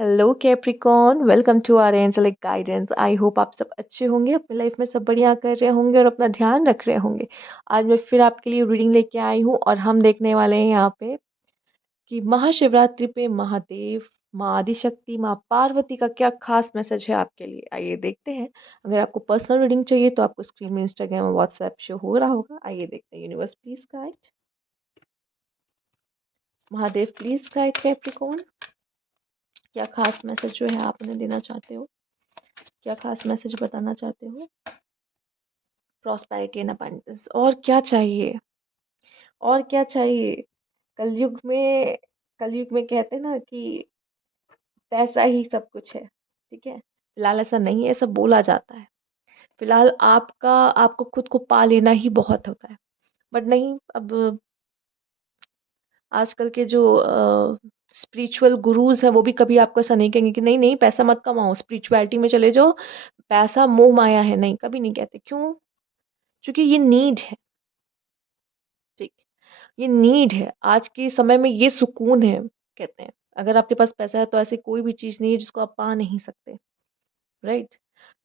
Hello Capricorn, welcome to our angelic guidance. I hope आप सब अच्छे होंगे, अपनी लाइफ में सब बढ़िया कर रहे होंगे और अपना ध्यान रख रहे होंगे। आज मैं फिर आपके लिए रीडिंग लेके आई हूँ और हम देखने वाले हैं यहाँ पे कि महाशिवरात्रि पे महादेव, माँ आदिशक्ति, माँ पार्वती का क्या खास मैसेज है आपके लिए। आइए देखते हैं। अगर आपको पर्सनल रीडिंग चाहिए तो आपको स्क्रीन में इंस्टाग्राम और व्हाट्सएप शो हो रहा होगा। आइए देखते हैं। Universe please guide, Mahadev please guide Capricorn. क्या खास मैसेज जो है आप उन्हें देना चाहते हो, क्या खास मैसेज बताना चाहते हो। प्रॉस्पेरिटी एंड अबंडेंस, और क्या चाहिए, और क्या चाहिए। कलयुग में, कलयुग में कहते हैं ना कि पैसा ही सब कुछ है। ठीक है, फिलहाल ऐसा नहीं है, ऐसा बोला जाता है। फिलहाल आपका, आपको खुद को पा लेना ही बहुत होता है। बट नहीं, अब आजकल के जो स्पिरिचुअल गुरुज हैं वो भी कभी आपको ऐसा नहीं कहेंगे कि नहीं नहीं पैसा मत कमाओ, स्पिरिचुअलिटी में चले जाओ, पैसा मोह माया है। नहीं, कभी नहीं कहते। क्यों? क्योंकि ये नीड है। ठीक, ये नीड है। आज के समय में ये सुकून है। कहते हैं अगर आपके पास पैसा है तो ऐसी कोई भी चीज नहीं है जिसको आप पा नहीं सकते। राइट।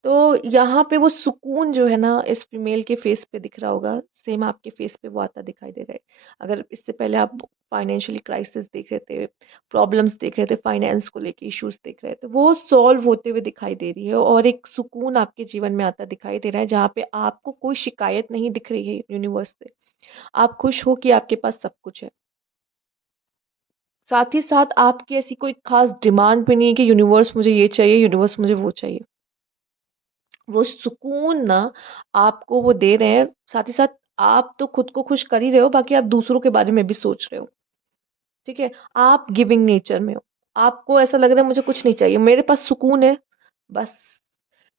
तो यहाँ पे वो सुकून जो है ना, इस फीमेल के फेस पे दिख रहा होगा, सेम आपके फेस पे वो आता दिखाई दे रहा है। अगर इससे पहले आप फाइनेंशियली क्राइसिस देख रहे थे, प्रॉब्लम्स देख रहे थे, फाइनेंस को लेके इश्यूज देख रहे थे, वो सॉल्व होते हुए दिखाई दे रही है और एक सुकून आपके जीवन में आता दिखाई दे रहा है, जहाँ पे आपको कोई शिकायत नहीं दिख रही है यूनिवर्स से। आप खुश हो कि आपके पास सब कुछ है। साथ ही साथ आपकी ऐसी कोई खास डिमांड भी नहीं है कि यूनिवर्स मुझे ये चाहिए, यूनिवर्स मुझे वो चाहिए। वो सुकून ना आपको वो दे रहे हैं। साथ ही साथ आप तो खुद को खुश कर ही रहे हो, बाकी आप दूसरों के बारे में भी सोच रहे हो। ठीक है, आप गिविंग नेचर में हो। आपको ऐसा लग रहा है मुझे कुछ नहीं चाहिए, मेरे पास सुकून है बस।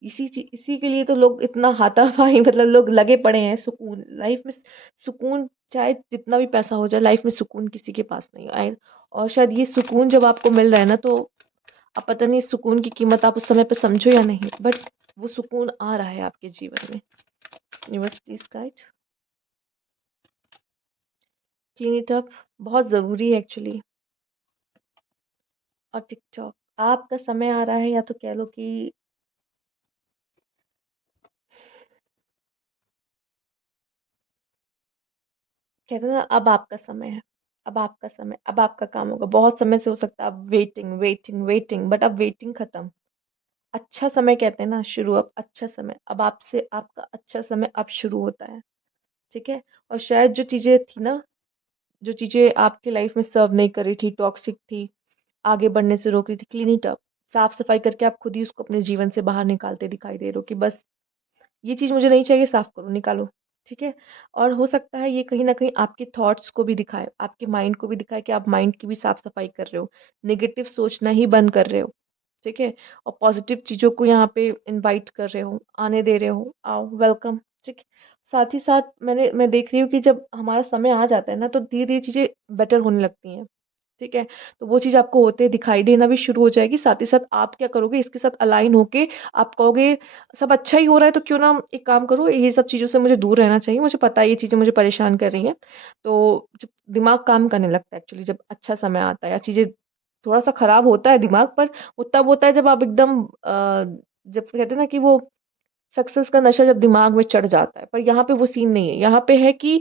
इसी के लिए तो लोग इतना हाथापाई मतलब लोग लगे पड़े हैं। सुकून लाइफ में, सुकून चाहे जितना भी पैसा हो जाए, लाइफ में सुकून किसी के पास नहीं आए। और शायद ये सुकून जब आपको मिल रहा है ना, तो अब पता नहीं इस सुकून की कीमत आप उस समय पे समझो या नहीं, बट वो सुकून आ रहा है आपके जीवन में। Universe please guide, clean it up, बहुत ज़रूरी है एक्चुअली। और टिकटॉक, आपका समय आ रहा है, या तो कह लो कि कहते हैं ना, अब आपका समय है। अब आपका समय, अब आपका काम होगा। बहुत समय से हो सकता है अब वेटिंग वेटिंग वेटिंग, बट अब वेटिंग खत्म। अच्छा समय कहते हैं ना, शुरू। अब अच्छा समय, अब आपसे आपका अच्छा समय अब शुरू होता है। ठीक है। और शायद जो चीज़ें थी ना, जो चीज़ें आपकी लाइफ में सर्व नहीं कर रही थी, टॉक्सिक थी, आगे बढ़ने से रोक रही थी, क्लीन इट अप, साफ सफाई करके आप खुद ही उसको अपने जीवन से बाहर निकालते दिखाई दे रहे हो कि बस ये चीज़ मुझे नहीं चाहिए, साफ करो, निकालो। ठीक है। और हो सकता है ये कहीं ना कहीं आपके थॉट्स को भी दिखाए, आपके माइंड को भी दिखाए कि आप माइंड की भी साफ सफाई कर रहे हो, नेगेटिव सोचना ही बंद कर रहे हो। ठीक है। और पॉजिटिव चीज़ों को यहाँ पे इनवाइट कर रहे हो, आने दे रहे हो, आओ, वेलकम। ठीक है। साथ ही साथ मैं देख रही हूँ कि जब हमारा समय आ जाता है ना, तो धीरे धीरे चीज़ें बेटर होने लगती हैं। ठीक है। तो वो चीज़ आपको होते दिखाई देना भी शुरू हो जाएगी। साथ ही साथ आप क्या करोगे, इसके साथ अलाइन होके आप कहोगे सब अच्छा ही हो रहा है, तो क्यों ना एक काम करो, ये सब चीज़ों से मुझे दूर रहना चाहिए, मुझे पता है ये चीज़ें मुझे परेशान कर रही हैं। तो जब दिमाग काम करने लगता है एक्चुअली, जब अच्छा समय आता है या चीज़ें थोड़ा सा खराब होता है दिमाग पर, वो तब होता है जब आप एकदम जब कहते हैं ना कि वो सक्सेस का नशा जब दिमाग में चढ़ जाता है। पर यहाँ पे वो सीन नहीं है। यहाँ पे है कि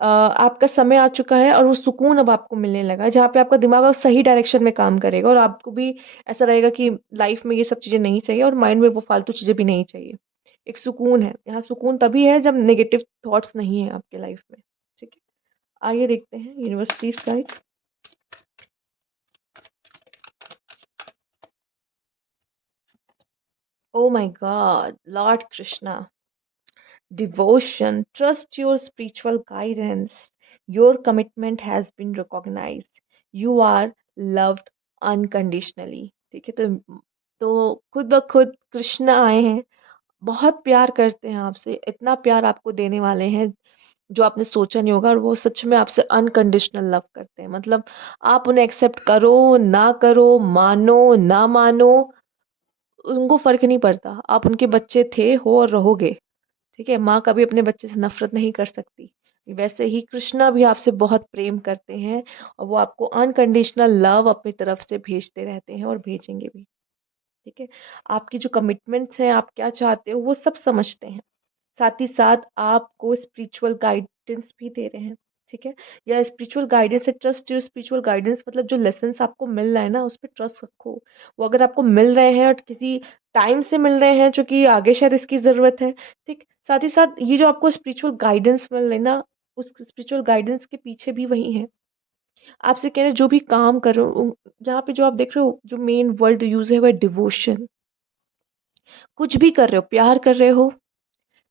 आपका समय आ चुका है और वो सुकून अब आपको मिलने लगा है, जहाँ पे आपका दिमाग अब सही डायरेक्शन में काम करेगा और आपको भी ऐसा रहेगा कि लाइफ में ये सब चीज़ें नहीं चाहिए और माइंड में वो फालतू चीज़ें भी नहीं चाहिए। एक सुकून है यहाँ। सुकून तभी है जब नेगेटिव थॉट्स नहीं है आपके लाइफ में। ठीक है। आइए देखते हैं। Universe please guide. Oh my God, Lord Krishna, devotion, trust your spiritual guidance. Your commitment has been recognized. You are loved unconditionally. ठीक है। तो खुद ब खुद कृष्ण आए हैं, बहुत प्यार करते हैं आपसे, इतना प्यार आपको देने वाले हैं जो आपने सोचा नहीं होगा। और वो सच में आपसे अनकंडीशनल लव करते हैं। मतलब आप उन्हें एक्सेप्ट करो ना करो, मानो ना मानो, उनको फर्क नहीं पड़ता। आप उनके बच्चे थे, हो और रहोगे। ठीक है। माँ कभी अपने बच्चे से नफरत नहीं कर सकती। वैसे ही कृष्णा भी आपसे बहुत प्रेम करते हैं और वो आपको अनकंडीशनल लव अपनी तरफ से भेजते रहते हैं और भेजेंगे भी। ठीक है? आपकी जो कमिटमेंट्स हैं, आप क्या चाहते हो, वो सब समझते हैं। साथ ही साथ आपको स्पिरिचुअल गाइडेंस भी दे रहे हैं। ठीक है? या स्पिरिचुअल गाइडेंस से ट्रस्ट योर स्पिरिचुअल गाइडेंस मतलब जो लेसन्स आपको मिल रहा है ना, उस पे ट्रस्ट रखो। वो अगर आपको मिल रहे हैं और किसी टाइम से मिल रहे हैं जो कि आगे शायद इसकी ज़रूरत है, ठीक? साथ ही साथ ये जो आपको स्पिरिचुअल गाइडेंस मिल रही है ना, उस स्पिरिचुअल गाइडेंस के पीछे भी वही है। आपसे कह रहे हैं जो भी काम कर रहे हो यहाँ पे जो आप देख रहे हो जो मेन वर्ड यूज़ है वो है डिवोशन। कुछ भी कर रहे हो, प्यार कर रहे हो,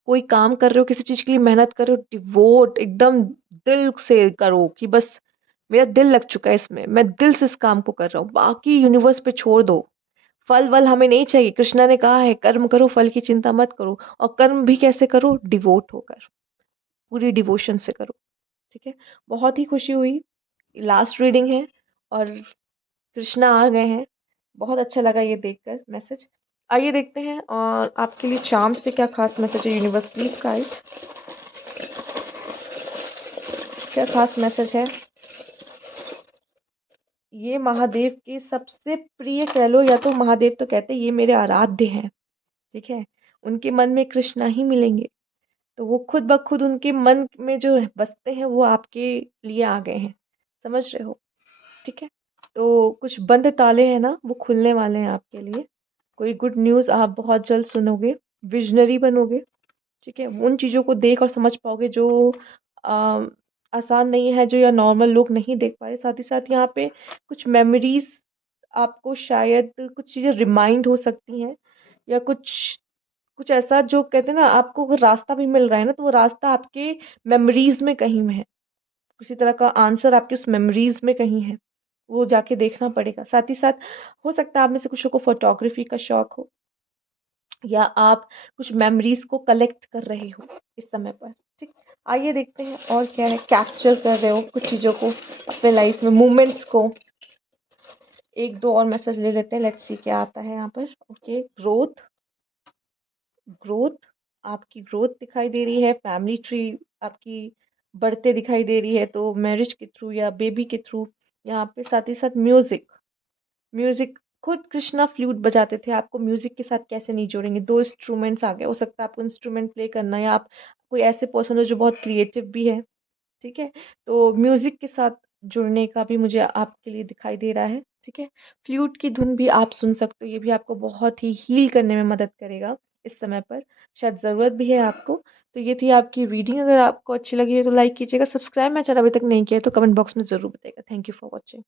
कोई काम कर रहे हो, किसी चीज़ के लिए मेहनत कर रहे हो, डिवोट एकदम दिल से करो कि बस मेरा दिल लग चुका है इसमें, मैं दिल से इस काम को कर रहा हूँ। बाकी यूनिवर्स पे छोड़ दो। फल-वल हमें नहीं चाहिए। कृष्णा ने कहा है कर्म करो, फल की चिंता मत करो और कर्म भी कैसे करो? डिवोट होकर, पूरी डिवोशन से करो। ठीक है? बहुत ही खुशी हुई। लास्ट रीडिंग है और कृष्णा आ गए हैं। बहुत अच्छा लगा ये देखकर मैसेज। आइए देखते हैं और आपके लिए चार्म से क्या खास मैसेज है यूनिवर्स प्लीज गाइड। क्या खास मैसेज है? ये महादेव के सबसे प्रिय कह लो या तो महादेव तो कहते हैं ये मेरे आराध्य हैं। ठीक है? उनके मन में कृष्णा ही मिलेंगे। तो वो खुद ब खुद उनके मन में जो बसते हैं वो आपके लिए आ गए हैं। समझ रहे हो? ठीक है? तो कुछ बंद ताले हैं ना वो खुलने वाले हैं आपके लिए। कोई गुड न्यूज़ आप बहुत जल्द सुनोगे, विज़नरी बनोगे। ठीक है? उन चीज़ों को देख और समझ पाओगे जो अ, आसान नहीं है, जो या नॉर्मल लोग नहीं देख पा रहे। साथ ही साथ यहाँ पे कुछ मेमोरीज़ आपको शायद कुछ चीज़ें रिमाइंड हो सकती हैं या कुछ कुछ ऐसा जो कहते हैं ना आपको अगर रास्ता भी मिल रहा है ना, तो वो रास्ता आपके मेमोरीज़ में कहीं में है। किसी तरह का आंसर आपकी उस मेमोरीज़ में कहीं है। वो जाके देखना पड़ेगा। साथ ही साथ हो सकता है आप में से कुछ लोगों को फ़ोटोग्राफ़ी का शौक हो। या आप कुछ मेमोरीज को कलेक्ट कर रहे हो इस समय पर। ठीक। आइए देखते हैं और क्या है। कैप्चर कर रहे हो कुछ चीज़ों को अपने लाइफ में मोमेंट्स को। एक दो और मैसेज ले लेते हैं, लेट्स सी क्या आता है यहाँ पर। ओके ग्रोथ, ग्रोथ, आपकी ग्रोथ दिखाई दे रही है। फैमिली ट्री आपकी बढ़ते दिखाई दे रही है, तो मैरिज के थ्रू या बेबी के थ्रू यहाँ पे। साथ ही साथ म्यूजिक, म्यूजिक खुद कृष्णा फ्लूट बजाते थे, आपको म्यूजिक के साथ कैसे नहीं जोड़ेंगे। दो इंस्ट्रूमेंट्स आ गए, हो सकता है आपको इंस्ट्रूमेंट प्ले करना या आप कोई ऐसे पर्सन हो जो बहुत क्रिएटिव भी है। ठीक है? तो म्यूजिक के साथ जुड़ने का भी मुझे आपके लिए दिखाई दे रहा है। ठीक है? फ्लूट की धुन भी आप सुन सकते हो, ये भी आपको बहुत ही हील करने में मदद करेगा इस समय पर, शायद ज़रूरत भी है आपको। तो ये थी आपकी रीडिंग। अगर आपको अच्छी लगी है तो लाइक कीजिएगा, सब्सक्राइब मेरा चैनल अभी तक नहीं किया है तो कमेंट बॉक्स में ज़रूर बताइएगा। Thank you for watching.